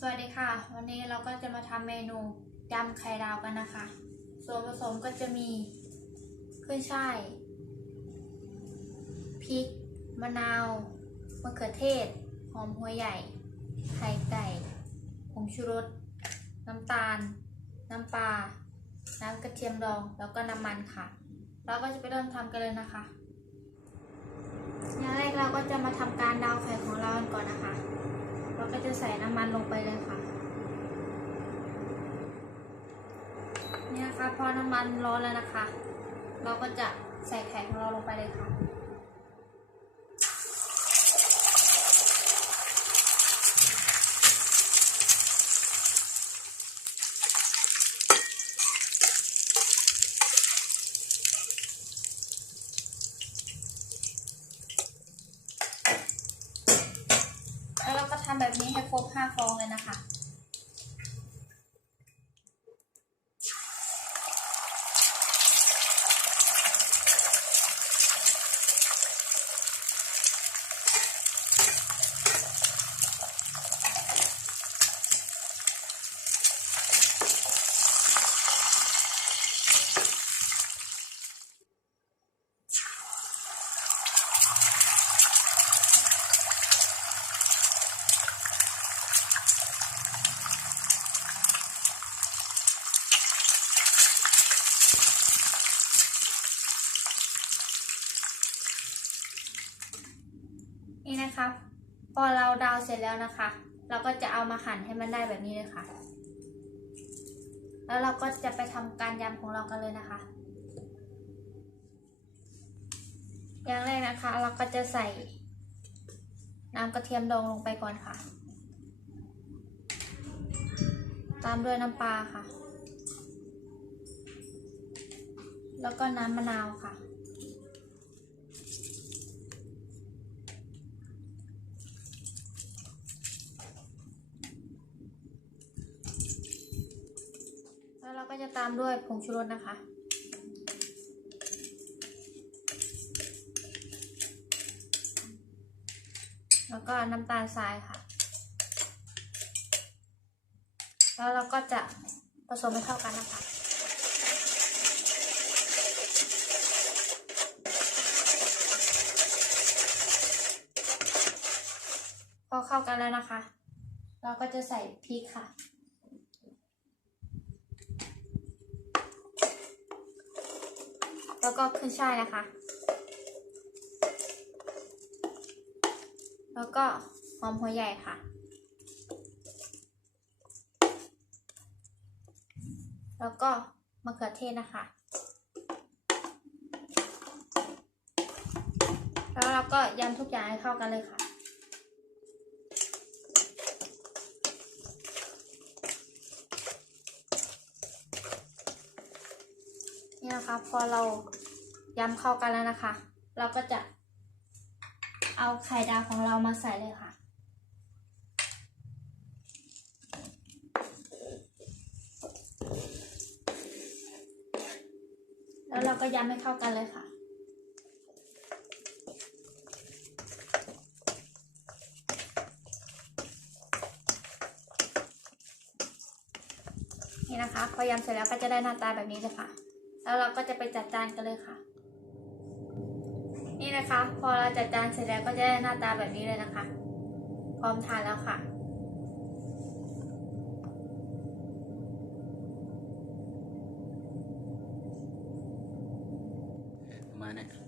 สวัสดีค่ะ วันนี้เราก็จะมาทำเมนูยำไข่ดาวกันนะคะ ส่วนผสมก็จะมีขึ้นช่ายพริก มะนาว มะเขือเทศ หอมหัวใหญ่ ไข่ไก่ ผงชูรส น้ำตาล น้ำปลา น้ำกระเทียมดอง แล้วก็น้ำมันค่ะ เราก็จะไปเริ่มทำกันเลยนะคะ อย่างแรกเราก็จะมาทำการดาวไข่ของเราก่อนนะคะ เราก็จะใส่น้ำมันลงไปเลยค่ะ เนี่ยค่ะพอน้ำมันร้อนแล้วนะคะ เราก็จะใส่ไข่ของเราลงไปเลยค่ะ แบบนี้ให้ครบห้าฟองเลยนะคะ นี่นะคะ พอเราดาวเสร็จแล้วนะคะ เราก็จะเอามาหั่นให้มันได้แบบนี้เลยค่ะ แล้วเราก็จะไปทำการยำของเรากันเลยนะคะ อย่างแรกนะคะ เราก็จะใส่น้ำกระเทียมดองลงไปก่อนค่ะ ตามด้วยน้ำปลาค่ะ แล้วก็น้ำมะนาวค่ะ เราก็จะตามด้วยผงชูรสนะคะ แล้วก็น้ำตาลทรายค่ะ แล้วเราก็จะผสมให้เข้ากันนะคะพอเข้ากันแล้วนะคะ เราก็จะใส่พริกค่ะ แล้วก็ขึ้นช่ายนะคะ แล้วก็หอมหัวใหญ่ค่ะ แล้วก็มะเขือเทศนะคะ แล้วเราก็ยำทุกอย่างให้เข้ากันเลยค่ะ นี่นะคะ พอเรายำเข้ากันแล้วนะคะ เราก็จะเอาไข่ดาวของเรามาใส่เลยค่ะ แล้วเราก็ยำให้เข้ากันเลยค่ะนี่นะคะ พอยำเสร็จแล้วก็จะได้หน้าตาแบบนี้เลยค่ะ แล้วเราก็จะไปจัดจานกันเลยค่ะ นี่นะคะ พอเราจัดจานเสร็จแล้วก็จะได้หน้าตาแบบนี้เลยนะคะ พร้อมทานแล้วค่ะมานั้นแล้วก็หมุน